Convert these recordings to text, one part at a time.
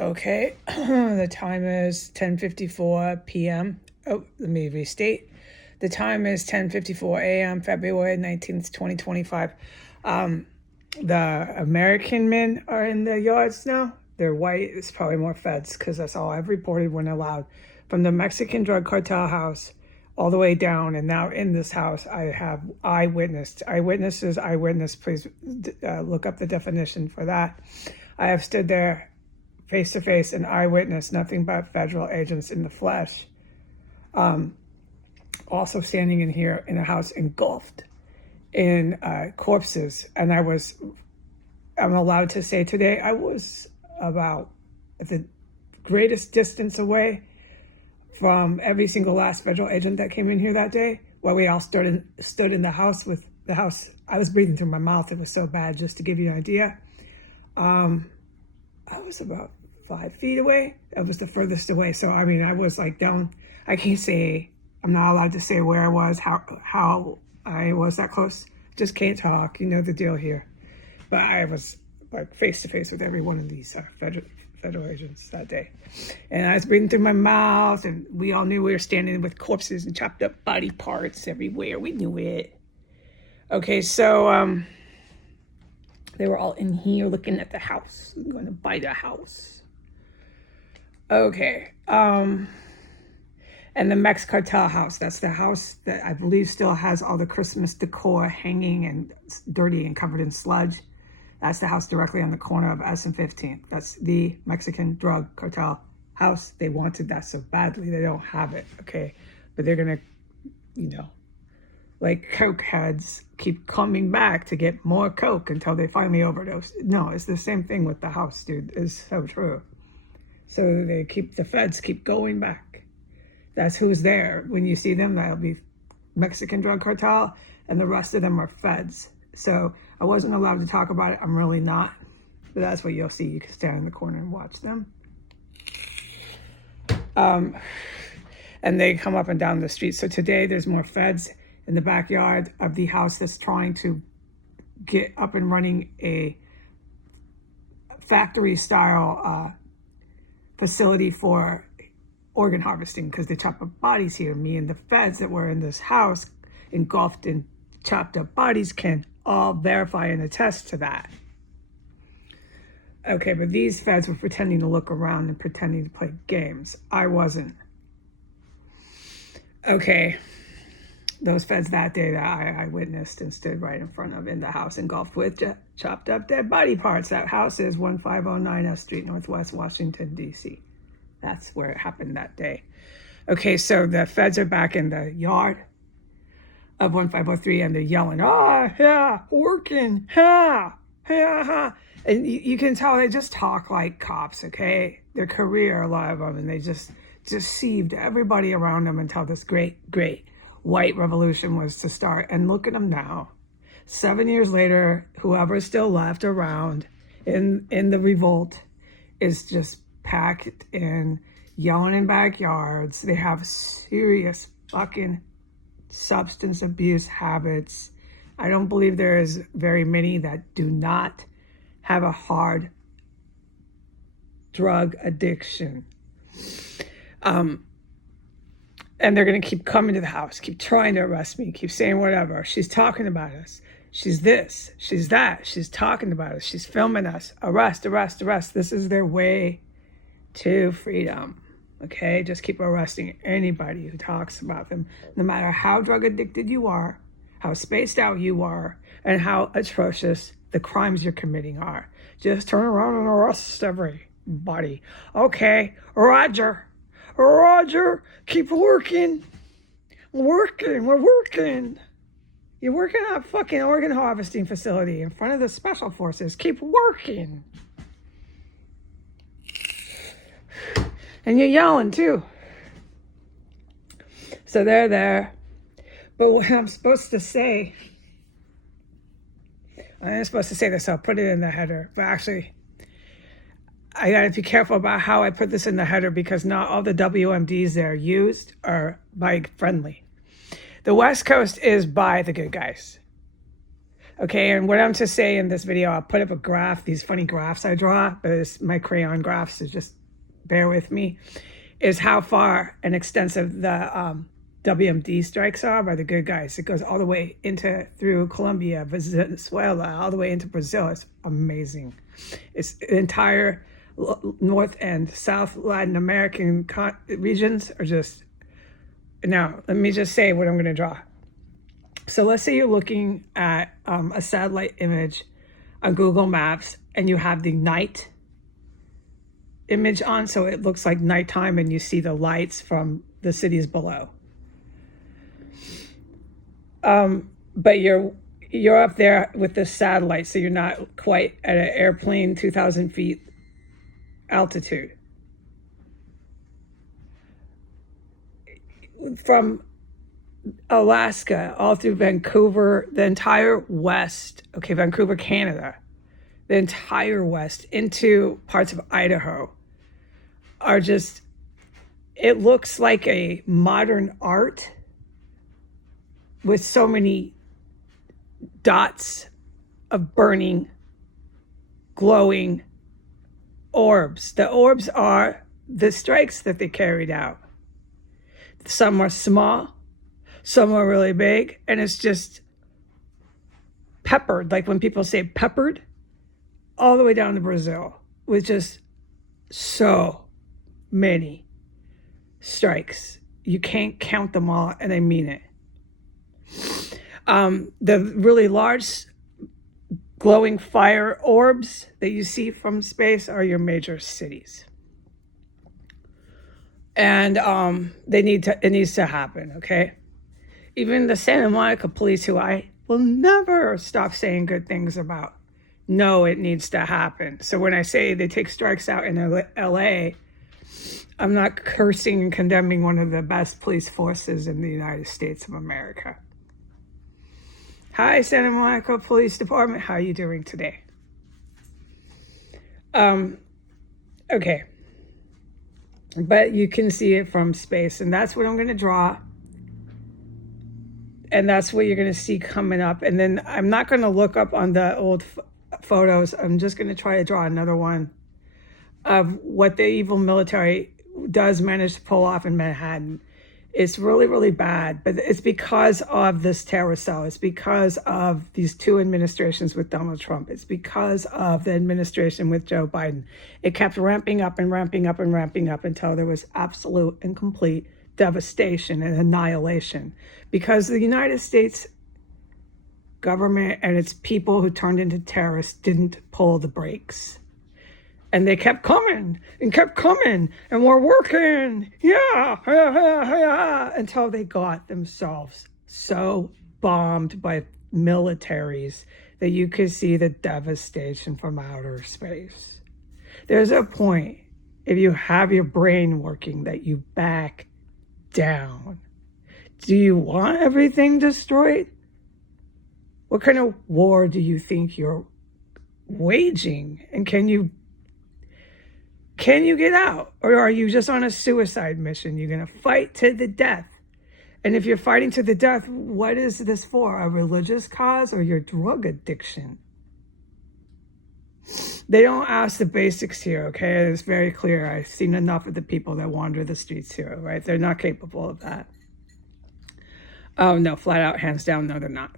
Okay, the time is 10:54 p.m. Oh, let me restate. The time is 10:54 a.m. February 19th, 2025. The American men are in the yards now. They're white. It's probably more feds because that's all I've reported when allowed. From the Mexican drug cartel house all the way down, and now in this house, I have eyewitness. Eyewitness, please look up the definition for that. I have stood there face to face, an eyewitness, nothing but federal agents in the flesh. Also standing in here in a house engulfed in corpses. And I'm allowed to say today, I was about the greatest distance away from every single last federal agent that came in here that day, while we all stood in the house with the house. I was breathing through my mouth. It was so bad, just to give you an idea. I was about 5 feet away. That was the furthest away. So, I mean, I was like down. I can't say, I'm not allowed to say where I was, how I was that close. Just can't talk. You know the deal here. But I was like face to face with every one of these federal agents that day. And I was breathing through my mouth, and we all knew we were standing with corpses and chopped up body parts everywhere. We knew it. Okay, so they were all in here looking at the house. I'm going to buy the house. Okay. And the Mex Cartel house, that's the house that I believe still has all the Christmas decor hanging and dirty and covered in sludge. That's the house directly on the corner of S and 15th. That's the Mexican drug cartel house. They wanted that so badly. They don't have it, okay? But they're going to, like coke heads keep coming back to get more coke until they finally overdose. No, it's the same thing with the house, dude. It's so true. So the feds keep going back. That's who's there. When you see them, that'll be Mexican drug cartel, and the rest of them are feds. So I wasn't allowed to talk about it. I'm really not. But that's what you'll see. You can stand in the corner and watch them. And they come up and down the street. So today there's more feds in the backyard of the house that's trying to get up and running a factory-style facility for organ harvesting, because they chop up bodies here. Me and the feds that were in this house engulfed in chopped up bodies can all verify and attest to that. Okay, but these feds were pretending to look around and pretending to play games. I wasn't. Okay, those feds that day that I witnessed and stood right in front of in the house engulfed with chopped up dead body parts. That house is 1509 S Street, Northwest Washington, D.C. That's where it happened that day. Okay, so the feds are back in the yard of 1503 and they're yelling, "Oh, yeah, working, ha, ha, ha." And you can tell they just talk like cops, okay? Their career, a lot of them, and they just deceived everybody around them until this great white revolution was to start. And look at them now. 7 years later, whoever's still left around in the revolt is just packed in, yelling in backyards. They have serious fucking substance abuse habits. I don't believe there is very many that do not have a hard drug addiction. And they're going to keep coming to the house, keep trying to arrest me, keep saying whatever. She's talking about us. She's this, she's that. She's talking about us. She's filming us. Arrest, arrest, arrest. This is their way to freedom. Okay? Just keep arresting anybody who talks about them, no matter how drug addicted you are, how spaced out you are, and how atrocious the crimes you're committing are. Just turn around and arrest everybody. Okay, Roger, keep working. We're working. You're working at a fucking organ harvesting facility in front of the special forces. Keep working. And you're yelling too. So they're there. But what I'm supposed to say, I'm supposed to say this, I'll put it in the header. But actually, I gotta be careful about how I put this in the header, because not all the WMDs they're used are bike friendly. The West Coast is by the good guys. Okay, and what I'm to say in this video, I'll put up a graph, these funny graphs I draw, but it's my crayon graphs, so just bear with me, is how far and extensive the WMD strikes are by the good guys. It goes all the way through Colombia, Venezuela, all the way into Brazil. It's amazing. It's the entire North and South Latin American regions are just... Now, let me just say what I'm going to draw. So let's say you're looking at a satellite image on Google Maps and you have the night image on, so it looks like nighttime and you see the lights from the cities below. But you're up there with the satellite, so you're not quite at an airplane 2,000 feet altitude. From Alaska all through Vancouver, the entire west, okay, Vancouver, Canada, the entire west into parts of Idaho are just, it looks like a modern art with so many dots of burning, glowing orbs. The orbs are the strikes that they carried out. Some are small, some are really big, and it's just peppered, like when people say peppered, all the way down to Brazil, with just so many strikes. You can't count them all, and I mean it. The really large glowing fire orbs that you see from space are your major cities. And it needs to happen, okay? Even the Santa Monica police, who I will never stop saying good things about, know it needs to happen. So when I say they take strikes out in LA, I'm not cursing and condemning one of the best police forces in the United States of America. Hi, Santa Monica Police Department. How are you doing today? Okay. But you can see it from space, and that's what I'm going to draw. And that's what you're going to see coming up. And then I'm not going to look up on the old photos. I'm just going to try to draw another one of what the evil military does manage to pull off in Manhattan. It's really, really bad, but it's because of this terror cell. It's because of these two administrations with Donald Trump. It's because of the administration with Joe Biden. It kept ramping up and ramping up and ramping up until there was absolute and complete devastation and annihilation, because the United States government and its people who turned into terrorists didn't pull the brakes. And they kept coming and kept coming, and we're working, until they got themselves so bombed by militaries that you could see the devastation from outer space. There's a point, if you have your brain working, that you back down. Do you want everything destroyed? What kind of war do you think you're waging? And can you get out? Or are you just on a suicide mission? You're going to fight to the death. And if you're fighting to the death, what is this for? A religious cause or your drug addiction? They don't ask the basics here, okay? It's very clear. I've seen enough of the people that wander the streets here, right? They're not capable of that. Oh, no, flat out, hands down, no, they're not.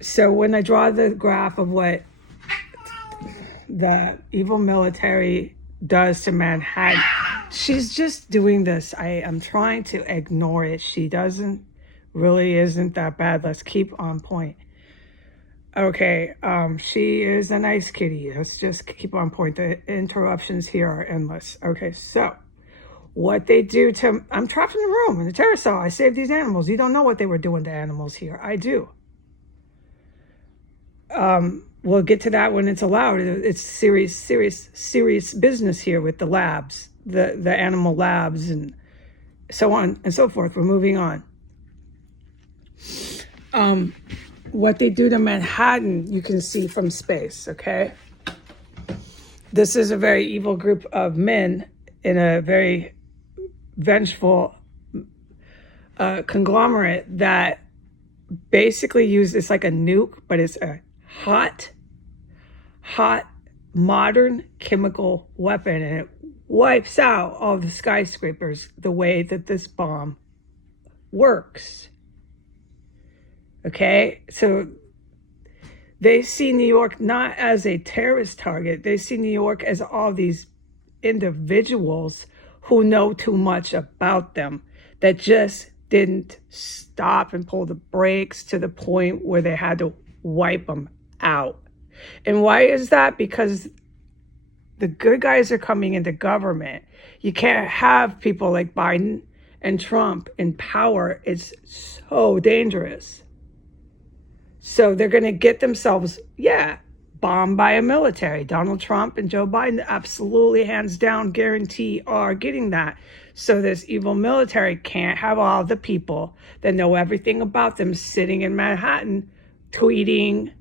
So when I draw the graph of what the evil military does to Manhattan, she's just doing this. I am trying to ignore it. She really isn't that bad. Let's keep on point. Okay, she is a nice kitty. Let's just keep on point. The interruptions here are endless. Okay, so what they do to... I'm trapped in the room in the terror cell. I saved these animals. You don't know what they were doing to animals here. I do. We'll get to that when it's allowed. It's serious business here with the labs, the animal labs, and so on and so forth. We're moving on. What they do to Manhattan, you can see from space, okay? This is a very evil group of men in a very vengeful conglomerate that basically used, it's like a nuke, but it's a hot, modern chemical weapon, and it wipes out all the skyscrapers the way that this bomb works. Okay, so they see New York not as a terrorist target. They see New York as all these individuals who know too much about them, that just didn't stop and pull the brakes to the point where they had to wipe them out. And why is that? Because the good guys are coming into government. You can't have people like Biden and Trump in power. It's so dangerous. So they're going to get themselves, bombed by a military. Donald Trump and Joe Biden absolutely, hands down, guarantee are getting that. So this evil military can't have all the people that know everything about them sitting in Manhattan, tweeting,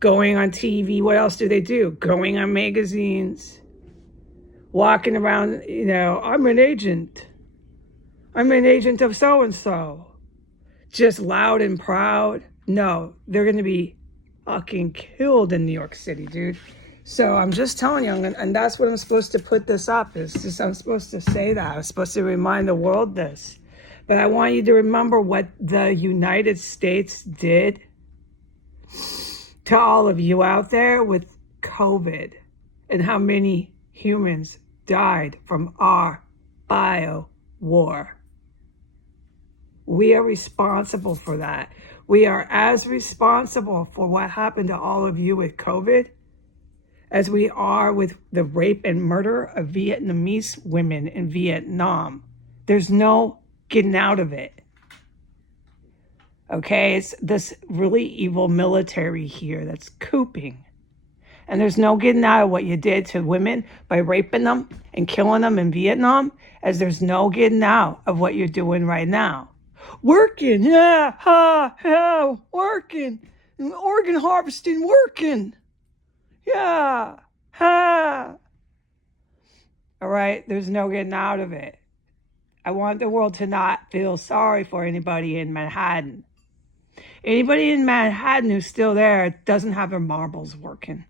going on TV. What else do they do? Going on magazines, walking around, I'm an agent. I'm an agent of so-and-so. Just loud and proud. No, they're going to be fucking killed in New York City, dude. So I'm just telling you, and that's what I'm supposed to put this up. Is just, I'm supposed to say that. I'm supposed to remind the world this. But I want you to remember what the United States did to all of you out there with COVID, and how many humans died from our bio war. We are responsible for that. We are as responsible for what happened to all of you with COVID as we are with the rape and murder of Vietnamese women in Vietnam. There's no getting out of it. Okay, it's this really evil military here that's cooping. And there's no getting out of what you did to women by raping them and killing them in Vietnam, as there's no getting out of what you're doing right now. Working, working. Organ harvesting, working. Yeah, All right, there's no getting out of it. I want the world to not feel sorry for anybody in Manhattan. Anybody in Manhattan who's still there doesn't have their marbles working.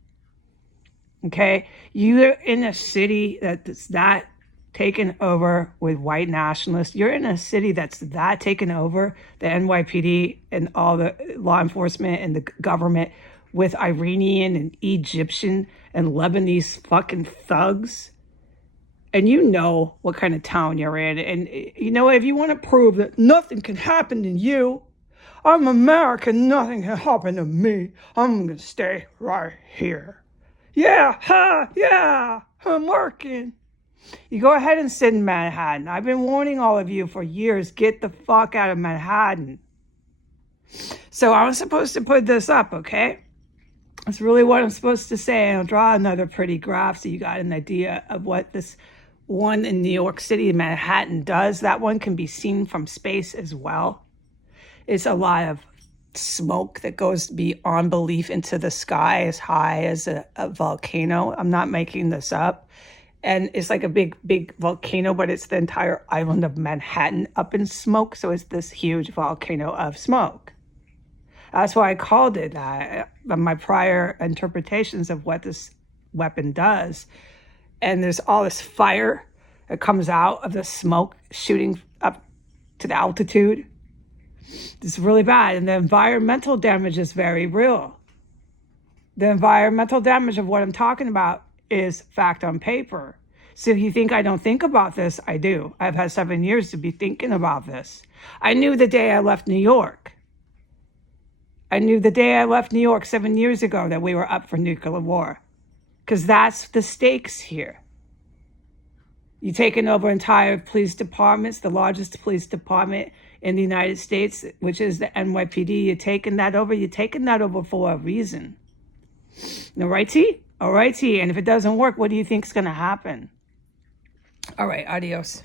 Okay? You're in a city that's that taken over with white nationalists. You're in a city that's that taken over, the NYPD and all the law enforcement and the government, with Iranian and Egyptian and Lebanese fucking thugs. And you know what kind of town you're in. And you know what? If you want to prove that nothing can happen to you, I'm American, nothing can happen to me, I'm going to stay right here. Yeah, I'm working. You go ahead and sit in Manhattan. I've been warning all of you for years, get the fuck out of Manhattan. So I'm supposed to put this up, okay? That's really what I'm supposed to say. And I'll draw another pretty graph so you got an idea of what this one in New York City, Manhattan, does. That one can be seen from space as well. It's a lot of smoke that goes beyond belief into the sky, as high as a volcano. I'm not making this up. And it's like a big volcano, but it's the entire island of Manhattan up in smoke. So it's this huge volcano of smoke. That's why I called it that. My prior interpretations of what this weapon does. And there's all this fire that comes out of the smoke shooting up to the altitude. It's really bad. And the environmental damage is very real. The environmental damage of what I'm talking about is fact on paper. So if you think I don't think about this, I do. I've had 7 years to be thinking about this. I knew the day I left New York. I knew the day I left New York 7 years ago that we were up for nuclear war. Because that's the stakes here. You're taking over entire police departments, the largest police department in the United States, which is the NYPD. You're taking that over. You're taking that over for a reason. All righty? All righty. And if it doesn't work, what do you think is going to happen? All right. Adios.